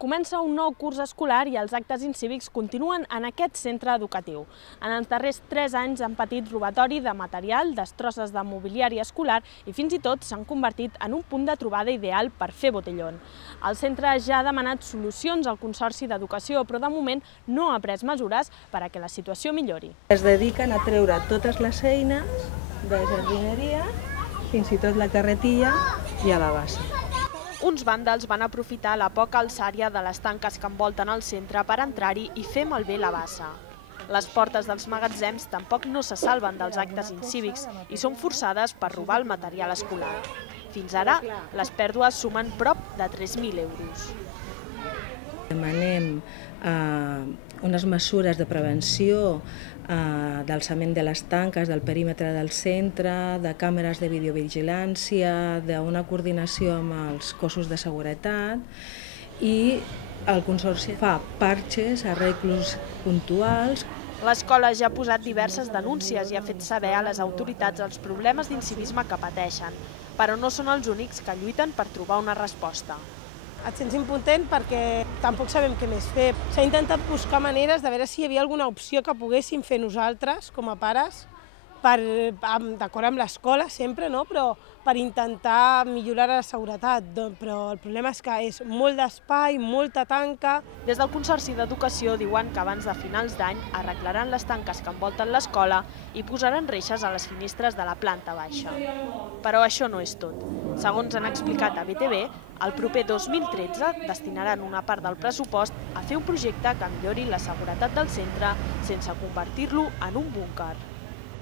Comença un nou curs escolar i els actes incívics continuen en aquest centre educatiu. En els darrers 3 anys han patit robatori de material, destrosses de mobiliari escolar i fins i tot s'han convertit en un punt de trobada ideal per fer botellón. El centre ja ha demanat solucions al Consorci d'Educació, però de moment no ha pres mesures perquè la situació millori. Es dediquen a treure totes les eines de jardineria, fins i tot la carretilla i a la bassa. Uns vàndals van aprofitar la poca alçària de les tanques que envolten el centre per entrar-hi i fer malbé la bassa. Les portes dels magatzems tampoc no se salven dels actes incívics i són forçades per robar el material escolar. Fins ara, les pèrdues sumen prop de 3.000 euros. Demanem unes mesures de prevenció, d'alçament de les tanques, del perímetre del centre, de càmeres de videovigilància, d'una coordinació amb els cossos de seguretat i el Consorci fa parxes, arreglos puntuals. L'escola ja ha posat diverses denúncies i ha fet saber a les autoritats els problemes d'incivisme que pateixen, però no són els únics que lluiten per trobar una resposta. Et sents impotent perquè tampoc sabem què més fer. S'ha intentat buscar maneres de veure si hi havia alguna opció que poguéssim fer nosaltres, com a pares, d'acord amb l'escola sempre, no? Però per intentar millorar la seguretat. Però el problema és que és molt d'espai, molta tanca. Des del Consorci d'Educació diuen que abans de finals d'any arreglaran les tanques que envolten l'escola i posaran reixes a les finestres de la planta baixa. Però això no és tot. Segons han explicat a BTV, el proper 2013 destinaran una part del pressupost a fer un projecte que millori la seguretat del centre sense convertir-lo en un búnquer.